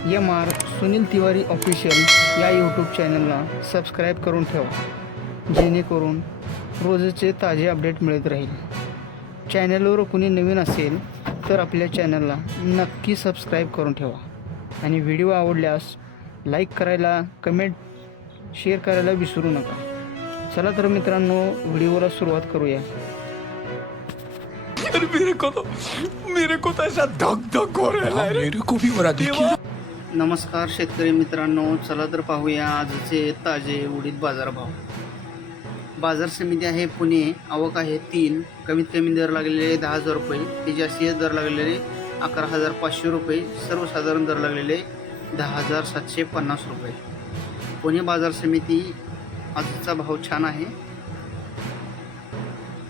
M R Sunil Tiwari official या YouTube चॅनलला subscribe करून ठेवा जेणेकरून रोजचे ताजे अपडेट मिळत राहील. चॅनलवर कुणी नवीन असेल तर आपल्या चॅनलला नक्की सबस्क्राईब करून ठेवा. आणि व्हिडिओ आवडल्यास लाईक करायला कमेंट शेअर करायला विसरू नका. चला तर मित्रांनो व्हिडिओला सुरुवात करूया. मेरे को तो मेरे को तो ऐसा धक धक हो रहा है। मेरे को भी हो रहा देखिए। नमस्कार शेतकरी मित्रांनो चला तर पाहूया आजचे ताजे उडीद बाजारभाव. बाजार समिती आहे पुणे आवक आहे तीन कमीत कमी दर लागलेले दहा हजार रुपये ते जास्तीत दर लागलेले अकरा हजार पाचशे रुपये सर्वसाधारण दर लागलेले दहा हजार सातशे पन्नास रुपये. पुणे बाजार समिती आजचा भाव छान आहे.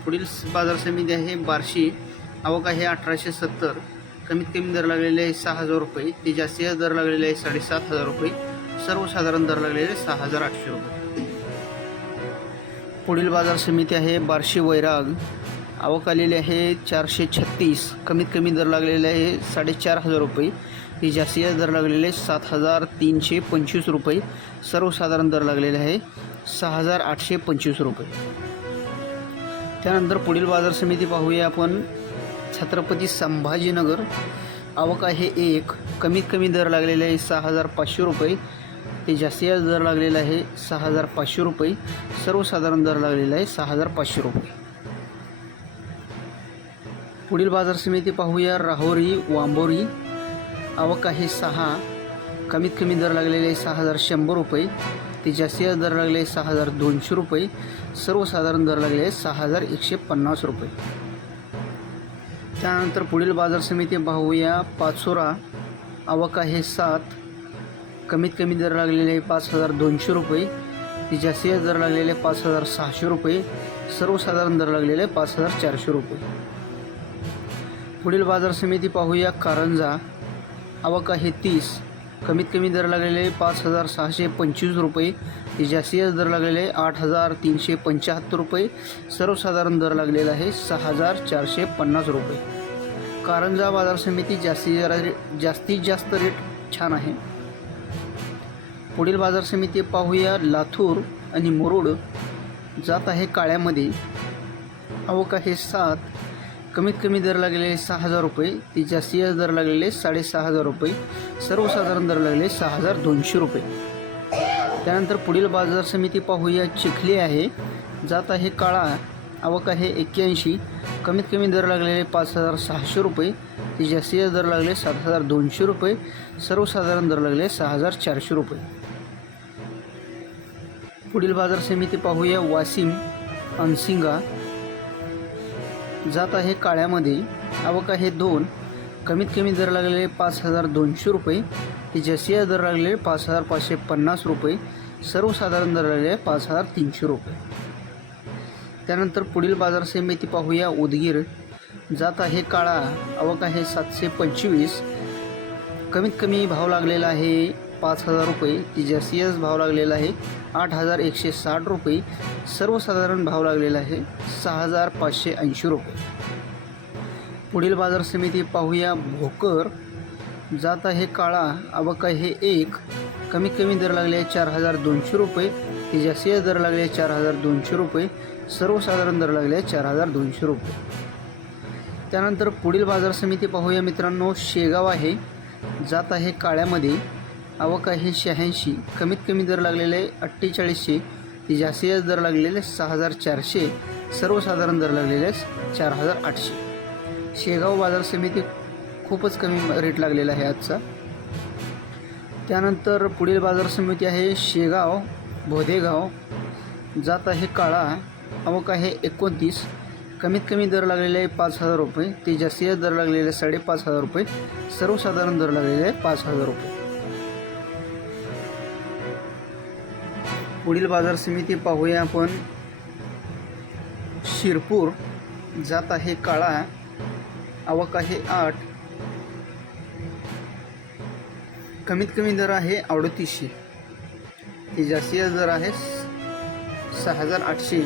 पुढील बाजार समिती आहे बार्शी आवक आहे अठराशे सत्तर कमीत कमी दर लागलेले आहे सहा हजार रुपये. ते जास्तीत दर लागलेले आहे साडेसात हजार रुपये. सर्वसाधारण दर लागलेले सहा हजार आठशे रुपये. पुढील बाजार समिती आहे बार्शी वैराग. आवक आलेली आहे चारशे छत्तीस. कमीत कमी दर लागलेले आहे साडेचार हजार रुपये. ते जास्तीत दर लागलेले सात हजार तीनशे पंचवीस रुपये. सर्वसाधारण दर लागलेले आहे सहा हजार आठशे पंचवीस रुपये. त्यानंतर पुढील बाजार समिती पाहूया आपण. छत्रपती संभाजीनगर. आवक आहे एक. कमीत कमी दर लागलेले आहे सहा हजार पाचशे रुपये. ते जास्तीत दर लागलेला आहे सहा हजार पाचशे रुपये. सर्वसाधारण दर लागलेला आहे सहा हजार पाचशे रुपये. पुढील बाजार समिती पाहूया. राहोरी वांबोरी. आवक आहे सहा. कमीत कमी दर लागलेले आहे सहा हजार शंभर रुपये. ते जास्तीत दर लागले आहे सहा हजार दोनशे रुपये. सर्वसाधारण दर लागले आहे सहा हजार एकशे पन्नास रुपये. त्यानंतर पुढील बाजार समिती पाहूया. पाचोरा आवक आहे सात. कमीत कमी दर लागलेले आहे पाच हजार दोनशे रुपये. ते जास्तीत दर लागलेले आहे पाच हजार सहाशे रुपये. सर्वसाधारण दर लागलेले आहे पाच हजार चारशे रुपये. पुढील बाजार समिती पाहूया कारंजा. आवक आहे तीस. कमीत कमी दर लागलेले पाच हजार सहाशे पंचवीस रुपये. ते जास्तीत दर लागलेले आहे आठ हजार तीनशे पंच्याहत्तर रुपये. सर्वसाधारण दर लागलेला आहे सहा हजार चारशे पन्नास रुपये. कारंजा बाजार समिती जास्तीत रेट जास्तीत जास्त रेट छान आहे. पुढील बाजार समिती पाहूया लाथूर आणि मुरुड. जात आहे काळ्यामध्ये. आवक आहे सात. कमीत कमी दर लागलेले सहा हजार रुपये. ते जास्तीत दर लागलेले साडेसहा हजार रुपये. सर्वसाधारण दर लागलेले सहा हजार दोनशे रुपये. त्यानंतर पुढील बाजार समिती पाहूया चिखली आहे. जात आहे काळा आवक आहे एक्क्याऐंशी. कमीत कमी दर लागलेले पाच हजार सहाशे रुपये. ते जास्तीत दर लागले सात हजार दोनशे रुपये. सर्वसाधारण दर लागले सहा हजार चारशे रुपये. पुढील बाजार समिती पाहूया वाशिम अनसिंगा. जात आहे काळ्यामध्ये आवक आहे दोन. कमीत कमी दर लागलेले पाच हजार दोनशे रुपये. ते जास्तीत दर लागलेले पाच हजार पाचशे पन्नास रुपये. सर्वसाधारण दर लागलेले पाच हजार तीनशे रुपये. त्यानंतर पुढील बाजार समिती पाहूया उदगीर. जात आहे काळा आवक आहे सातशे पंचवीस. कमीत कमी भाव लागलेला आहे पाच हजार रुपये. ते जास्तीत भाव लागलेला आहे आठ हजार एकशे साठ रुपये. सर्वसाधारण भाव लागलेला आहे सहा हजार पाचशे ऐंशी रुपये. पुढील बाजार समिती पाहूया. भोकर जात आहे काळा अबका हे एक. कमीत कमी दर लागले आहे चार हजार दोनशे रुपये. ते जास्तीत दर लागले आहे चार हजार दोनशे रुपये. सर्वसाधारण दर लागले आहे चार हजार दोनशे रुपये. त्यानंतर पुढील बाजार समिती पाहूया मित्रांनो. शेगाव आहे. जात आहे काळ्यामध्ये आवक आहे शहाऐंशी. कमीत कमी दर लागलेले अठ्ठेचाळीसशे. ते जास्तीत दर लागलेले सहा हजार चारशे. सर्वसाधारण दर लागलेले चार हजार आठशे. शेगाव बाजार समिती खूपच कमी रेट लागलेला आहे आजचा. त्यानंतर पुढील बाजार समिती आहे शेगाव भोदेगाव. जात आहे काळा अवक आहे एकोणतीस. कमीत कमी दर लागलेले आहे पाच हजार रुपये. ते जास्तीत दर लागलेले आहे साडेपाच हजार रुपये. सर्वसाधारण दर लागलेले आहे पाच हजार रुपये. पुढील बाजार समिती पाहूया आपण. शिरपूर जात आहे काळा. आवक आहे आठ. कमीत कमी दर आहे अडतीसशे. ते जास्तीत दर आहे सहा हजार आठशे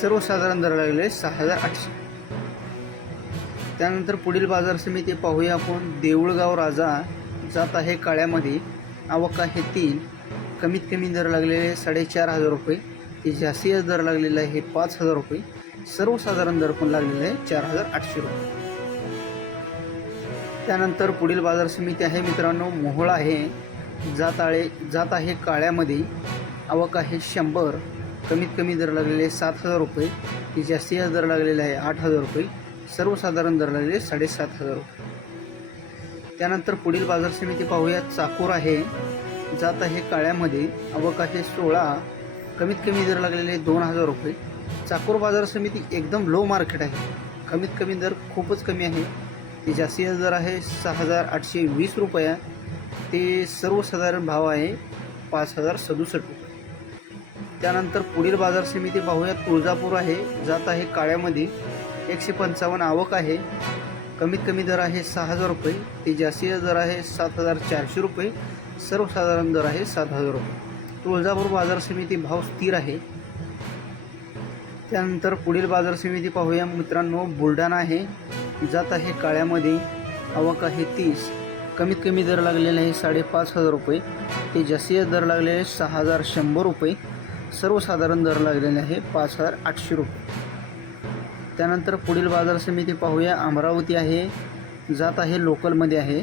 सर्वसाधारण दर लागले सहा हजार आठशे त्यानंतर पुढील बाजार समिती पाहूया आपण. देऊळगाव राजा जात आहे काळ्यामध्ये. आवक आहे तीन. कमीत कमी दर लागलेले साडेचार हजार रुपये. ते जास्तीत दर लागलेला आहे पाच हजार रुपये. सर्वसाधारण दर पण आहे चार हजार आठशे रुपये. त्यानंतर पुढील बाजार समिती आहे मित्रांनो मोहोळ आहे. जात आळे जात आहे काळ्यामध्ये. आवक आहे शंभर. कमीत कमी दर लागलेले सात हजार रुपये. ते जास्तीत दर लागलेले आहे आठ हजार रुपये. सर्वसाधारण दर लागलेले साडेसात हजार रुपये. त्यानंतर पुढील बाजार समिती पाहूया. चाकूर आहे. जात आहे काळ्यामध्ये. आवक आहे सोळा. कमीत कमी दर लागलेले दोन हजार रुपये. चाकूर बाजार समिती एकदम लो मार्केट आहे. कमीत कमी दर खूपच कमी आहे. ते जास्तीत दर आहे सहा हजार आठशे वीस रुपया. ते सर्वसाधारण भाव आहे पाच हजार सदुसष्ट रुपये. त्यानंतर पुढील बाजार समिती पाहूया तुळजापूर आहे. जात आहे काळ्यामध्ये. एकशे पंचावन्न आवक आहे. कमीत कमी दर आहे सहा हजार रुपये. ते जास्तीत दर आहे सात हजार चारशे रुपये. सर्वसाधारण दर आहे सात हजार रुपये. तुळजापूर बाजार समिती भाव स्थिर आहे. त्यानंतर पुढील बाजार समिती पाहूया. मित्रांनो बुलढाणा आहे. जात आहे काळ्यामध्ये. आवक आहे तीस. कमीत कमी दर लागलेले आहे साडेपाच हजार रुपये. ते जास्तीत दर लागलेले सहा हजार शंभर रुपये. सर्वसाधारण दर लागलेले आहे पाच हजार आठशे रुपये. त्यानंतर पुढील बाजार समिती पाहूया. अमरावती आहे. जात आहे लोकलमध्ये आहे.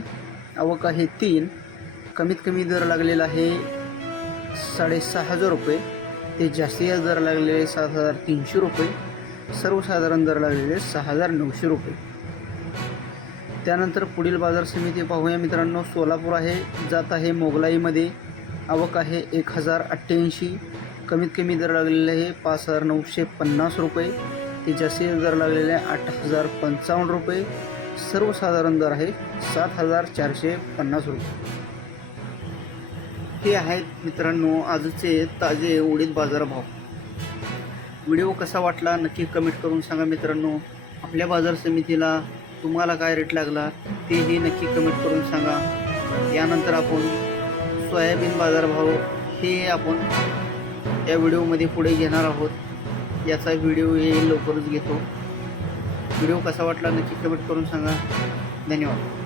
आवक आहे तीन. कमीत कमी दर लागलेला आहे साडेसहा हजार रुपये. ते जास्तीत दर लागलेले सात हजार तीनशे रुपये. सर्वसाधारण दर लागलेले सहा हजार नऊशे रुपये. त्यानंतर पुढील बाजार समिती पाहूया मित्रांनो. सोलापूर आहे जात आहे मोगलाईमध्ये. आवक आहे एक हजार अठ्ठ्याऐंशी. कमीत कमी दर लागलेले आहे पाच हजार नऊशे पन्नास रुपये. ते जास्तीत दर लागलेले आहे आठ हजार पंचावन्न रुपये. सर्वसाधारण दर आहे सात हजार चारशे पन्नास रुपये. हे आहेत मित्रांनो आजचे ताजे उडीद बाजारभाव. व्हिडिओ कसा वाटला नक्की कमेंट करून सांगा मित्रांनो. आपल्या बाजार समितीला तुम्हाला काय रेट लागला तेही नक्की कमेंट करून सांगा. यानंतर आपण सोयाबीन बाजारभाव हे आपण या व्हिडिओमध्ये पुढे घेणार आहोत. याचा व्हिडिओ येईल लवकरच घेतो. व्हिडिओ कसा वाटला नक्की कमेंट करून सांगा. धन्यवाद.